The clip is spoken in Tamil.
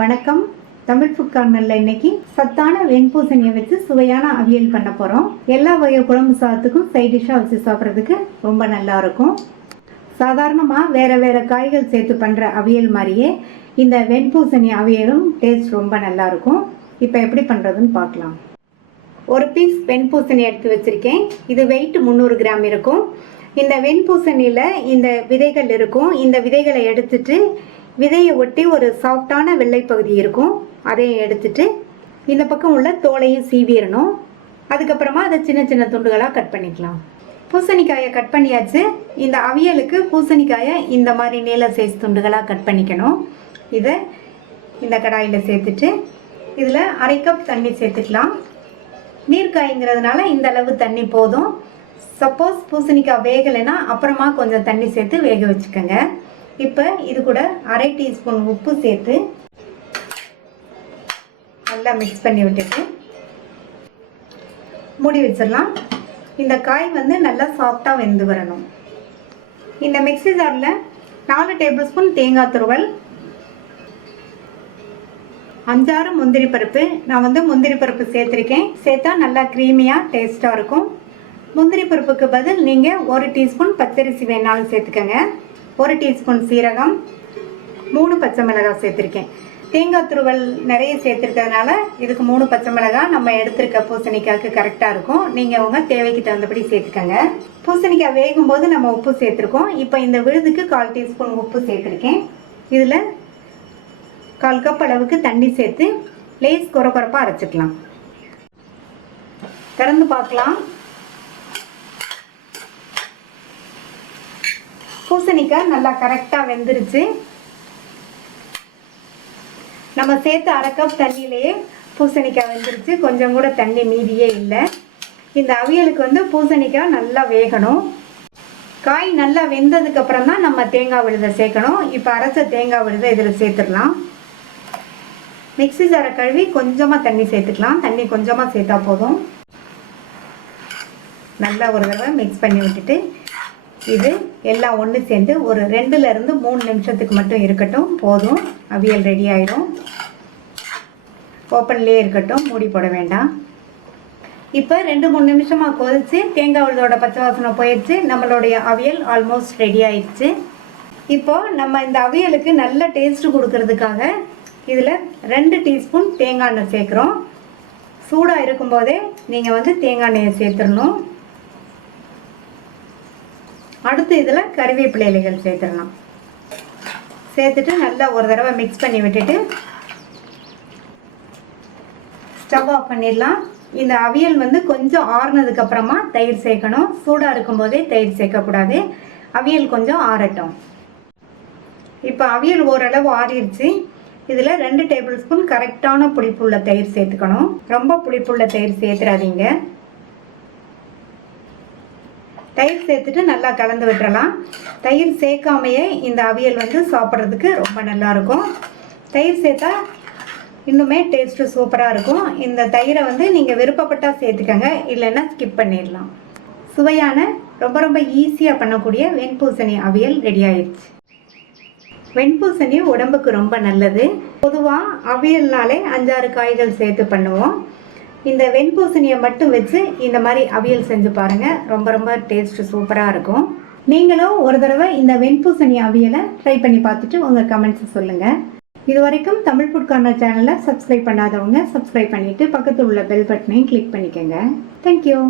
வணக்கம். தமிழ் ஃபுட் கார்னரில் இன்னைக்கு சத்தான வெண்பூசணியை வச்சு சுவையான அவியல் பண்ண போகிறோம். எல்லா வகை குழம்பு சாதத்துக்கும் சைட் டிஷ்ஷாக வச்சு சாப்பிட்றதுக்கு ரொம்ப நல்லா இருக்கும். சாதாரணமாக வேறு காய்கள் சேர்த்து பண்ணுற அவியல் மாதிரியே இந்த வெண்பூசணி அவியலும் டேஸ்ட் ரொம்ப நல்லா இருக்கும். இப்போ எப்படி பண்ணுறதுன்னு பார்க்கலாம். ஒரு பீஸ் வெண்பூசணி எடுத்து வச்சுருக்கேன். இது வெயிட் 300 கிராம் இருக்கும். இந்த வெண்பூசணியில் இந்த விதைகள் இருக்கும். இந்த விதைகளை எடுத்துட்டு விதையை ஒட்டி ஒரு சாஃப்டான வெள்ளை பகுதி இருக்கும். அதையும் எடுத்துட்டு இந்த பக்கம் உள்ள தோலையும் சீவிடணும். அதுக்கப்புறமா அதை சின்ன சின்ன துண்டுகளாக கட் பண்ணிக்கலாம். பூசணிக்காயை கட் பண்ணியாச்சு. இந்த அவியலுக்கு பூசணிக்காயை இந்த மாதிரி நீள சைஸ் துண்டுகளாக கட் பண்ணிக்கணும். இதை இந்த கடாயில் சேர்த்துட்டு இதில் 1/2 கப் தண்ணி சேர்த்துக்கலாம். நீர்க்காய்ங்கிறதுனால இந்த அளவு தண்ணி போதும். சப்போஸ் பூசணிக்காய் வேகலைன்னா அப்புறமா கொஞ்சம் தண்ணி சேர்த்து வேக வச்சுக்கோங்க. இப்போ இது கூட 1/2 டீஸ்பூன் உப்பு சேர்த்து நல்லா மிக்ஸ் பண்ணி விட்டுட்டு மூடி வச்சிடலாம். இந்த காய் நல்லா சாஃப்டாக வெந்து வரணும். இந்த மிக்ஸி ஜாரில் 4 டேபிள் ஸ்பூன் தேங்காய் துருவல், 5-6 முந்திரி பருப்பு. நான் முந்திரி பருப்பு சேர்த்துருக்கேன். சேர்த்தா நல்லா க்ரீமியாக டேஸ்ட்டாக இருக்கும். முந்திரி பருப்புக்கு பதில் நீங்கள் 1 டீஸ்பூன் பச்சரிசி வேணாலும் சேர்த்துக்கோங்க. 1 டீஸ்பூன் சீரகம், 3 பச்சை மிளகாய் சேர்த்துருக்கேன். தேங்காய் துருவல் நிறைய சேர்த்துருக்கிறதுனால இதுக்கு 3 பச்சை மிளகாய் நம்ம எடுத்துருக்க பூசணிக்காய்க்கு கரெக்டாக இருக்கும். நீங்கள் உங்கள் தேவைக்கு தகுந்தபடி சேர்த்துக்கோங்க. பூசணிக்காய் வேகும் போது நம்ம உப்பு சேர்த்துருக்கோம். இப்போ இந்த விழுதுக்கு 1/4 டீஸ்பூன் உப்பு சேர்த்துருக்கேன். இதில் 1/4 கப் அளவுக்கு தண்ணி சேர்த்து லேஸ் கொரப்பாக அரைச்சிக்கலாம். திறந்து பார்க்கலாம். பூசணிக்காய் நல்லா கரெக்டாக வெந்துருச்சு. நம்ம சேர்த்து 1/2 கப் தண்ணியிலேயே பூசணிக்காய் வெந்துருச்சு. கொஞ்சம் கூட தண்ணி மீதியே இல்லை. இந்த அவியலுக்கு பூசணிக்காய் நல்லா வேகணும். காய் நல்லா வெந்ததுக்கு அப்புறம் தான் நம்ம தேங்காய் விழுதை சேர்க்கணும். இப்போ அரைச்ச தேங்காய் விழுதை இதில் சேர்த்துடலாம். மிக்ஸி ஜாரை கழுவி கொஞ்சமாக தண்ணி சேர்த்துக்கலாம். தண்ணி கொஞ்சமாக சேர்த்தா போதும். நல்லா ஒரு தடவை மிக்ஸ் பண்ணி விட்டுட்டு இது எல்லாம் ஒன்று சேர்ந்து ஒரு 2லேருந்து 3 நிமிஷத்துக்கு மட்டும் இருக்கட்டும். போதும், அவியல் ரெடி ஆயிடும். ஓப்பன்லேயே இருக்கட்டும், மூடி போட வேண்டாம். இப்போ 2-3 நிமிஷமாக கொதிச்சு தேங்காய் விழுதோட பச்சை வாசனை போயிடுச்சு. நம்மளுடைய அவியல் ஆல்மோஸ்ட் ரெடி ஆயிடுச்சு. இப்போது நம்ம இந்த அவியலுக்கு நல்ல டேஸ்ட்டு கொடுக்கறதுக்காக இதில் 2 டீஸ்பூன் தேங்காய் எண்ணெய் சேர்க்குறோம். சூடாக இருக்கும்போதே நீங்கள் தேங்காய் எண்ணெயை சேர்த்துடணும். அடுத்து இதில் கறிவேப்பிலை இலைகள் சேர்த்துடலாம். சேர்த்துட்டு நல்லா ஒரு தடவை மிக்ஸ் பண்ணி விட்டுட்டு ஸ்டவ் ஆஃப் பண்ணிடலாம். இந்த அவியல் கொஞ்சம் ஆறுனதுக்கு அப்புறமா தயிர் சேர்க்கணும். சூடாக இருக்கும்போதே தயிர் சேர்க்கக்கூடாது. அவியல் கொஞ்சம் ஆறட்டும். இப்போ அவியல் ஓரளவு ஆறிடுச்சு. இதில் 2 டேபிள் ஸ்பூன் கரெக்டான புளிப்புள்ள தயிர் சேர்த்துக்கணும். ரொம்ப புளிப்புள்ள தயிர் சேர்த்துடாதீங்க. தயிர் சேர்த்துட்டு நல்லா கலந்து விட்டுறலாம். தயிர் சேர்க்காமையே இந்த அவியல் சாப்பிட்றதுக்கு ரொம்ப நல்லாயிருக்கும். தயிர் சேர்த்தா இன்னுமே டேஸ்ட்டு சூப்பராக இருக்கும். இந்த தயிரை நீங்கள் விருப்பப்பட்டால் சேர்த்துக்கங்க, இல்லைன்னா ஸ்கிப் பண்ணிடலாம். சுவையான ரொம்ப ஈஸியாக பண்ணக்கூடிய வெண்பூசணி அவியல் ரெடி ஆயிடுச்சு. வெண்பூசணி உடம்புக்கு ரொம்ப நல்லது. பொதுவாக அவியல்னாலே 5-6 காய்கள் சேர்த்து பண்ணுவோம். இந்த வெண்பூசணியை மட்டும் வச்சு இந்த மாதிரி அவியல் செஞ்சு பாருங்கள். ரொம்ப டேஸ்ட்டு சூப்பராக இருக்கும். நீங்களும் ஒரு தடவை இந்த வெண்பூசணி அவியலை ட்ரை பண்ணி பார்த்துட்டு உங்கள் கமெண்ட்ஸை சொல்லுங்கள். இது வரைக்கும் தமிழ் ஃபுட் கார்னர் சேனலை சப்ஸ்கிரைப் பண்ணாதவங்க சப்ஸ்கிரைப் பண்ணிவிட்டு பக்கத்தில் உள்ள பெல் பட்டனையும் கிளிக் பண்ணிக்கோங்க. தேங்க்யூ.